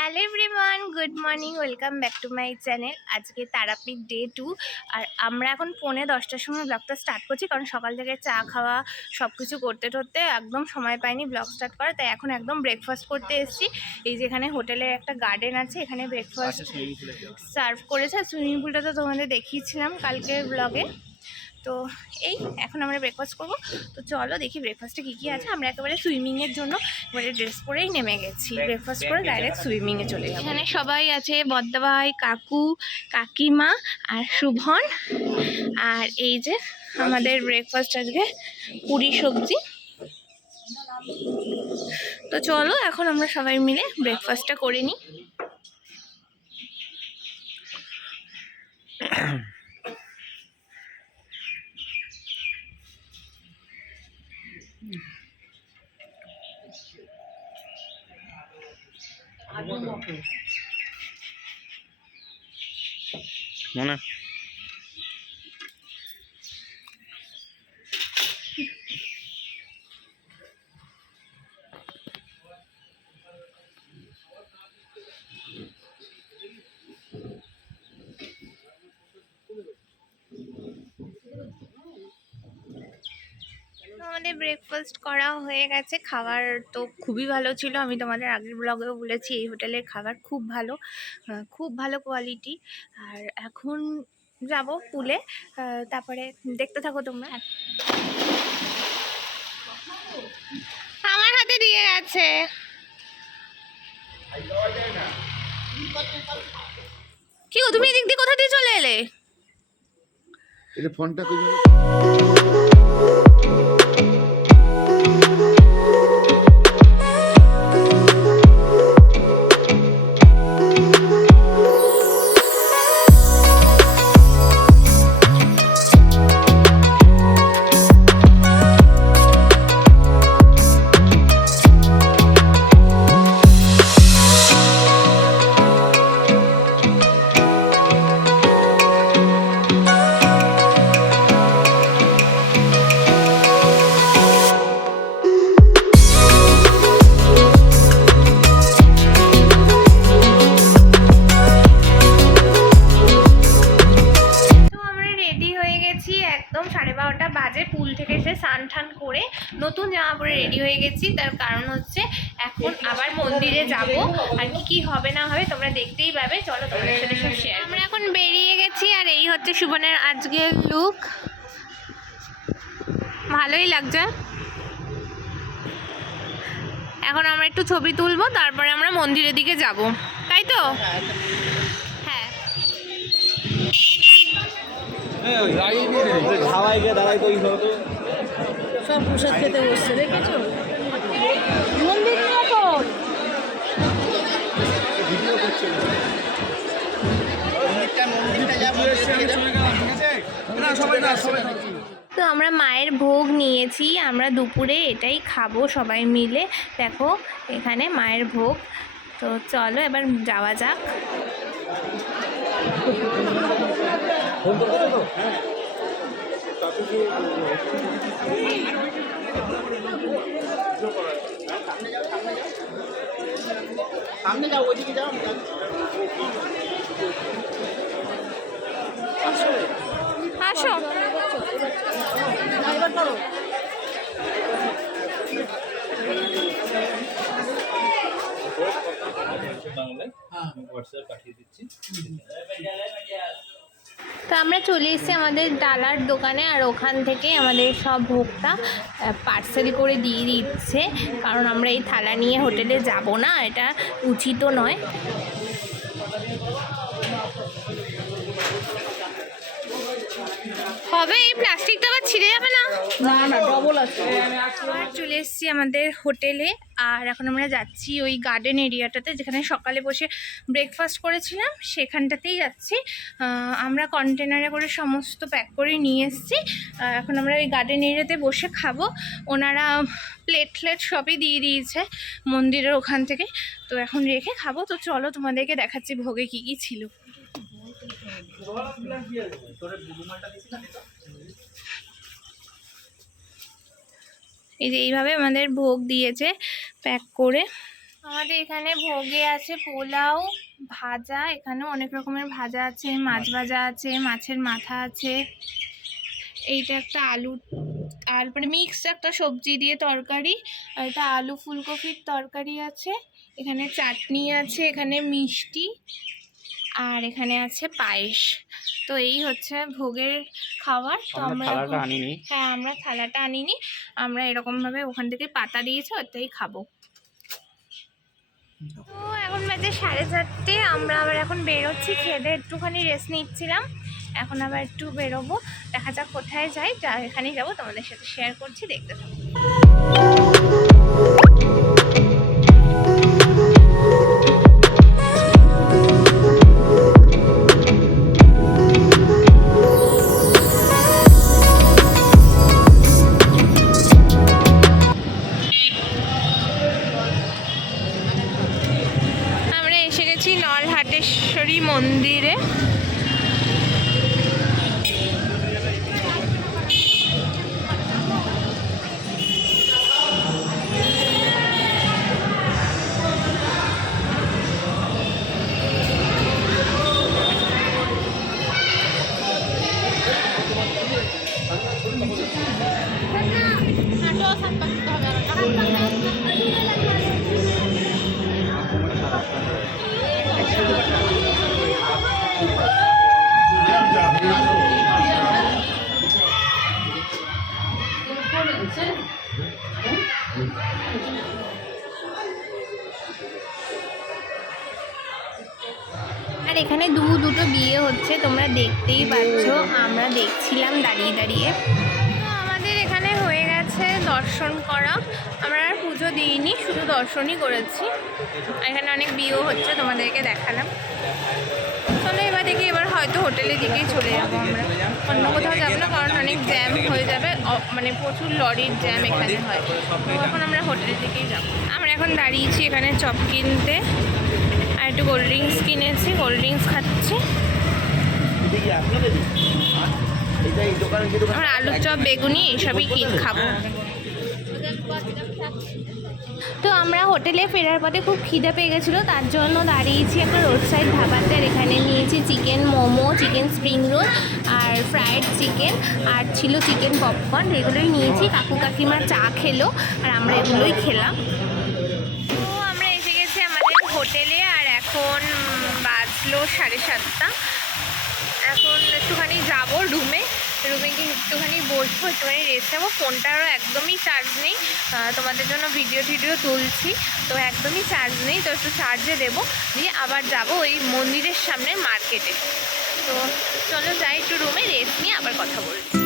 Hello everyone, good morning, welcome back to my channel. আজকে Tarapith day 2 আর আমরা এখন 9:45টার সময় ব্লগটা স্টার্ট করছি, কারণ সকাল থেকে চা খাওয়া সব কিছু করতে একদম সময় পাইনি ব্লগ স্টার্ট করা, তাই এখন একদম ব্রেকফাস্ট করতে এসেছি। এই যে এখানে হোটেলে একটা গার্ডেন আছে, এখানে ব্রেকফাস্ট সার্ভ করেছে। সুইমিং পুলটা তো তোমাদের দেখিয়েছিলাম কালকের ব্লগে। তো এই এখন আমরা ব্রেকফাস্ট করবো। তো চলো দেখি ব্রেকফাস্টে কী কী আছে। আমরা একেবারে সুইমিংয়ের জন্য এবারে ড্রেস পরেই নেমে গেছি, ব্রেকফাস্ট করে ডাইরেক্ট সুইমিংয়ে চলে যাবো। এখানে সবাই আছে, বদ্দাভাই, কাকু, কাকিমা আর শুভন। আর এই যে আমাদের ব্রেকফাস্ট আজকে পুরি সবজি। তো চলো এখন আমরা সবাই মিলে ব্রেকফাস্টটা করে নিই। মনে আমাদের ব্রেকফাস্ট করা হয়ে গেছে। খাবার তো খুবই ভালো ছিল, আমি তোমাদের আগের ব্লগেও বলেছি এই হোটেলের খাবার খুব ভালো কোয়ালিটি। আর এখন যাব পুলে, তারপরে দেখতে থাকো তোমরা। আমার হাতে দিয়ে গেছে। কি গো, তুমি এদিক দিয়ে কোথা দিয়ে চলে এলে? এটা ফোনটা কই একদম 12:30 বাজে। পুল থেকে এসে স্নান টান করে নতুন জামা পরে রেডি হয়ে গেছি। তার কারণ হচ্ছে এখন আবার মন্দিরে যাব, আর কি হবে না হবে তোমরা দেখতেই পাবে। চলো তোমাদের সাথে সব শেয়ার। আমরা এখন বেরিয়ে গেছি, আর এই হচ্ছে শুভনের আজকের লুক। ভালোই লাগছে। এখন আমরা একটু ছবি তুলবো, তারপরে আমরা মন্দিরের দিকে যাব, তাই তো? হ্যাঁ, সব প্রসাদ খেতে বসছে, দেখেছো? তো আমরা মায়ের ভোগ নিয়েছি, আমরা দুপুরে এটাই খাবো সবাই মিলে। দেখো এখানে মায়ের ভোগ। তো চলো এবার যাওয়া যাক। সামনে যাও, ওইদিকে যাও। আসো। এবার করো। তো আমরা চলে এসেছি আমাদের ডালার দোকানে, আর ওখান থেকে আমাদের সব ভোগটা পার্সেল করে দিয়ে দিচ্ছে, কারণ আমরা এই থালা নিয়ে হোটেলে যাব না, এটা উচিত নয়। হবে এই প্লাস্টিকটা আবার ছিঁড়ে যাবে না? না না, ডবল আছে। আবার চলে এসেছি আমাদের হোটেলে, আর এখন আমরা যাচ্ছি ওই গার্ডেন এরিয়াটাতে, যেখানে সকালে বসে ব্রেকফাস্ট করেছিলাম সেখানটাতেই যাচ্ছি। আমরা কন্টেনারে করে সমস্ত প্যাক করে নিয়ে এসেছি। এখন আমরা ওই গার্ডেন এরিয়াতে বসে খাবো। ওনারা প্লেট সবই দিয়ে দিয়েছে মন্দিরের ওখান থেকে, তো এখন রেখে খাবো। তো চলো তোমাদেরকে দেখাচ্ছি ভোগে কী কী ছিল। এই যে এইভাবে আমাদের ভোগ দিয়েছে প্যাক করে। আমাদের এখানে ভোগে আছে পোলাও, ভাজা, এখানেও অনেক রকমের ভাজা আছে, মাছ ভাজা আছে, মাছের মাথা আছে, এইটা একটা আলু, তারপরে মিক্সড একটা সবজি দিয়ে তরকারি, আর এটা আলু ফুলকপির তরকারি আছে, এখানে চাটনি আছে, এখানে মিষ্টি, আর এখানে আছে পায়েস। তো এই হচ্ছে ভোগের খাবার। তো আমরা হ্যাঁ, আমরা থালাটা আনিনি, আমরা এরকমভাবে ওখান থেকে পাতা দিয়েছে ওটাই খাবো। তো এখন বাজে 4:30, আমরা আবার এখন বেরোচ্ছি, খেয়ে একটুখানি রেস্ট নিচ্ছিলাম, এখন আবার একটু বেরোবো, দেখা যাক কোথায় যাই, এখানেই যাবো, তোমাদের সাথে শেয়ার করছি, দেখতে থাকো। আমরা এসে গেছি নলহাটেশ্বরী মন্দিরে। আর এখানে দুটো বিয়ে হচ্ছে, তোমরা দেখতেই পাচ্ছ, আমরা দেখছিলাম দাঁড়িয়ে দাঁড়িয়ে। তো আমাদের এখানে হয়ে গেছে দর্শন করা, আমরা আর পুজো দিইনি, শুধু দর্শনই করেছি। এখানে অনেক বিয়েও হচ্ছে, তোমাদেরকে দেখালাম। চলো এবার দেখি, এবার হয়তো হোটেলের দিকেই চলে যাবো আমরা, অন্য কোথাও যাবো না, কারণ অনেক জ্যাম হয়ে যাবে, মানে প্রচুর লরির জ্যাম এখানে হয়। তো এখন আমরা হোটেলের দিকেই যাবো। আমরা এখন দাঁড়িয়েছি এখানে চপ কিনতে, আর একটু কোল্ড ড্রিঙ্কস কিনেছি, কোল্ড ড্রিঙ্কস খাচ্ছি। আমরা আলুর চপ, বেগুনি এইসবই খাবো। তো আমরা হোটেলে ফেরার পথে খুব খিদে পেয়ে গেছিলো, তার জন্য দাঁড়িয়েছি একটা রোড সাইড ধাবাতে, আর এখানে নিয়েছি chicken momo, chicken spring roll, আর ফ্রায়েড চিকেন, আর ছিল চিকেন পপকর্ন, এগুলোই নিয়েছি। কাকু কাকিমা চা খেলো, আর আমরা এগুলোই খেলাম। তো আমরা এসে গেছি আমাদের হোটেলে, আর এখন বাজলো 7:30। এখন একটুখানি যাবো রুমে গিয়ে একটুখানি বসবো, একটুখানি রেস্ট নেবো। ফোনটারও একদমই চার্জ নেই, তোমাদের জন্য ভিডিও তুলছি, তো একদমই চার্জ নেই, তো একটু চার্জে দেবো, দিয়ে আবার যাব ওই মন্দিরের সামনে মার্কেটে। তো চলো যাই একটু রুমে, রেস্ট নিয়ে আবার কথা বলছি।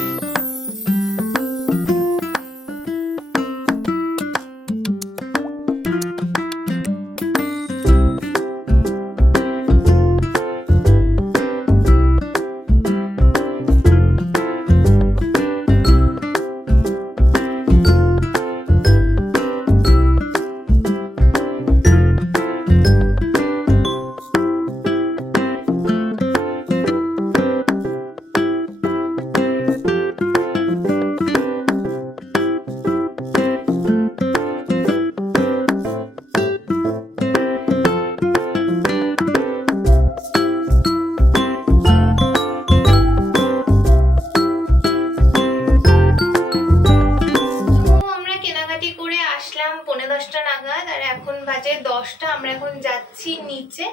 আসলাম 10:45 নাগাদ, আর এখন বাজে 10টা। আমরা এখন যাচ্ছি নিচে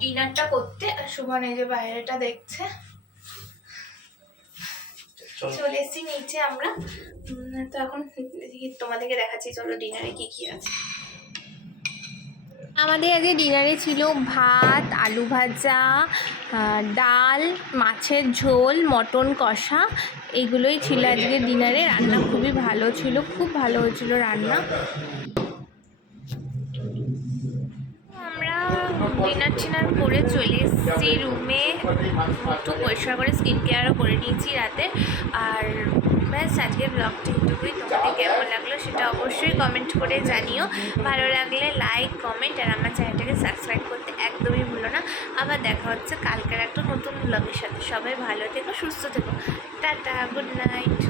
ডিনারটা করতে। আর সুমন এই যে বাইরেটা দেখছে, চলে এসেছি নিচে আমরা। তো এখন তোমাদেরকে দেখাচ্ছি, চলো ডিনারে কি কি আছে। আমাদের আজকে ডিনারে ছিল ভাত, আলু ভাজা, ডাল, মাছের ঝোল, মটন কষা, এগুলোই ছিল আজকে ডিনারে। রান্না খুবই ভালো ছিল, খুব ভালো হয়েছিল রান্না। আমরা ডিনার করে চলে এসেছি রুমে, একটু পরিষ্কার করে স্কিন কেয়ারও করে নিয়েছি রাতে। আর ব্যাস, আজকের ব্লগটা এইটুকুই। তোমাদের কেমন লাগলো সেটা অবশ্যই কমেন্ট করে জানিও। ভালো লাগলে লাইক, কমেন্ট, আর আমার চ্যানেলটাকে সাবস্ক্রাইব করতে একদমই ভুলো না। আবার দেখা হচ্ছে কালকের একটা নতুন ব্লগের সাথে। সবাই ভালো থেকো, সুস্থ থেকো, টাটা, গুড নাইট।